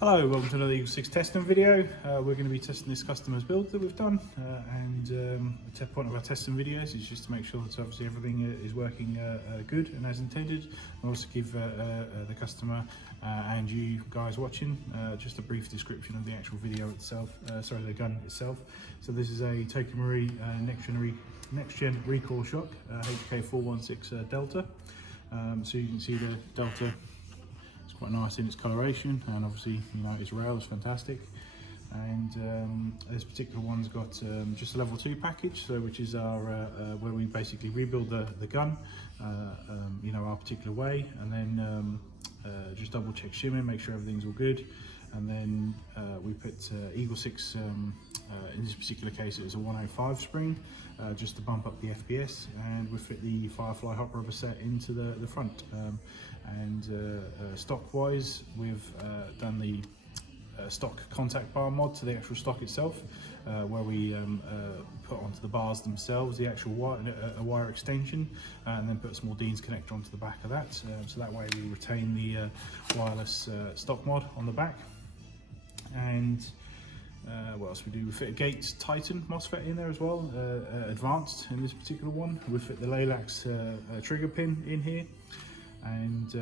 Hello, welcome to another Eagle6 testing video. We're going to be testing this customer's build that we've done, the point of our testing videos is just to make sure that obviously everything is working good and as intended, and also give the customer and you guys watching just a brief description of the actual video itself, the gun itself. So this is a Tokyo Marui next gen recoil shock, HK416 Delta. So you can see the Delta. Quite nice in its coloration, and obviously its rail is fantastic. And this particular one's got just a level 2 package, so which is our where we basically rebuild the gun our particular way, and then just double check shimming, make sure everything's all good, and then we put Eagle6 in this particular case it was a 105 spring, just to bump up the FPS, and we fit the Firefly Hop rubber set into the front. Stock wise, we've done the stock contact bar mod to the actual stock itself, where we put onto the bars themselves the actual wire extension, and then put a small Dean's connector onto the back of that, so that way we retain the wireless stock mod on the back. And what else we do? We fit a Gate Titan MOSFET in there as well, advanced in this particular one. We fit the Laylax Trigger Pin in here, and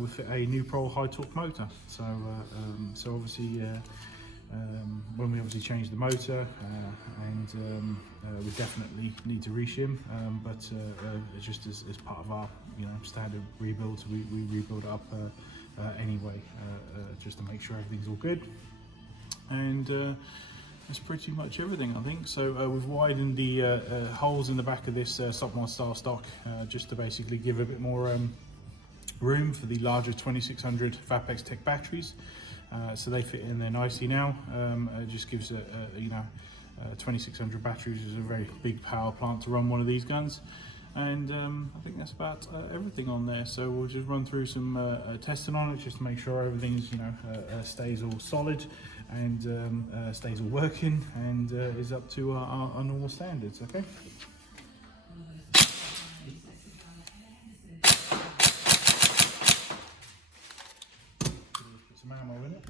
we fit a Nuprol High T Motor. So obviously when we obviously change the motor, we definitely need to reshim, but just as part of our standard rebuilds, we rebuild it up anyway, just to make sure everything's all good. And that's pretty much everything, I think. So we've widened the holes in the back of this Stopmod style stock, just to basically give a bit more room for the larger 2600 Vapex Tech batteries, so they fit in there nicely now. It just gives 2600 batteries is a very big power plant to run one of these guns. And I think that's about everything on there. So we'll just run through some testing on it, just to make sure everything's stays all solid and stays all working, and is up to our normal standards. Okay. Put some ammo in it.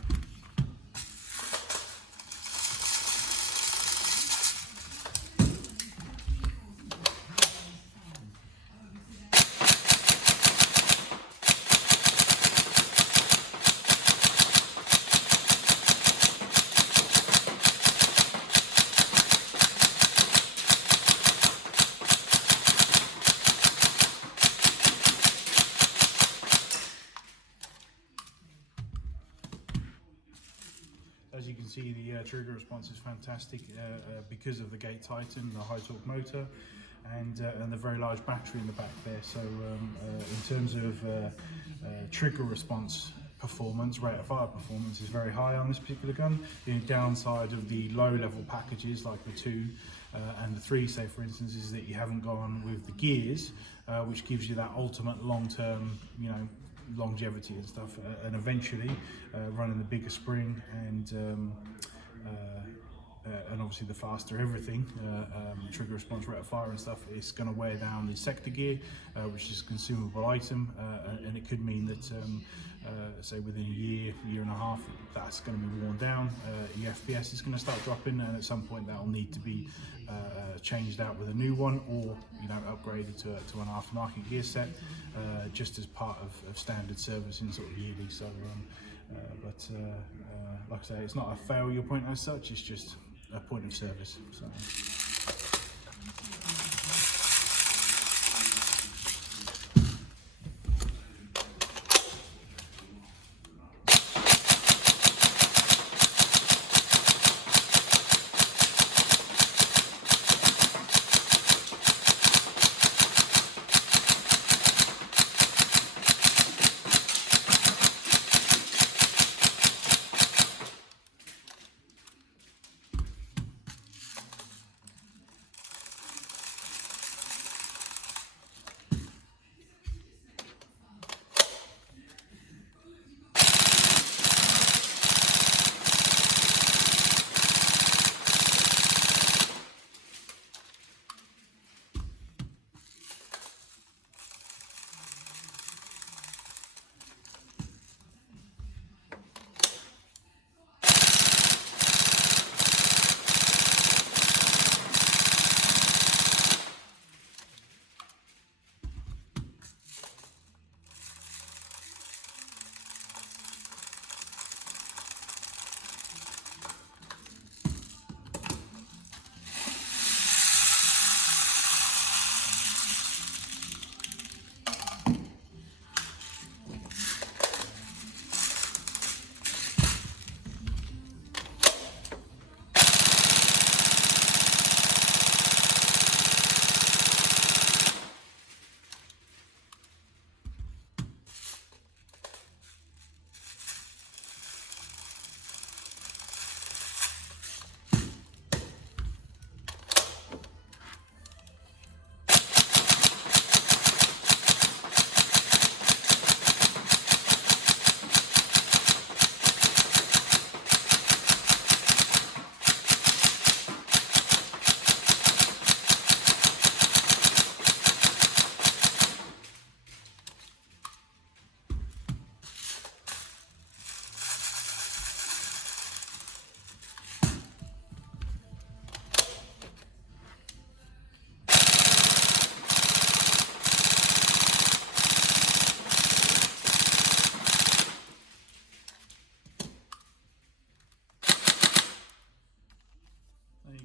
As you can see, the trigger response is fantastic because of the Gate Titan, the high torque motor, and the very large battery in the back there. So in terms of trigger response performance, rate of fire performance is very high on this particular gun. The downside of the low level packages like the 2 and the 3, say for instance, is that you haven't gone with the gears, which gives you that ultimate long-term longevity and stuff, and eventually running the bigger spring and obviously the faster everything, trigger response, rate of fire and stuff, is going to wear down the sector gear, which is a consumable item, and it could mean that say within a year and a half, that's going to be worn down. Your FPS is going to start dropping, and at some point that will need to be changed out with a new one, or upgraded to an aftermarket gear set, just as part of standard servicing sort of yearly. So like I say, it's not a failure point as such, it's just a point of service. So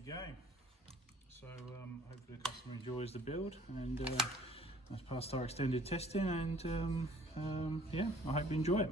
go. So hopefully the customer enjoys the build, and that's passed our extended testing, and yeah, I hope you enjoy it.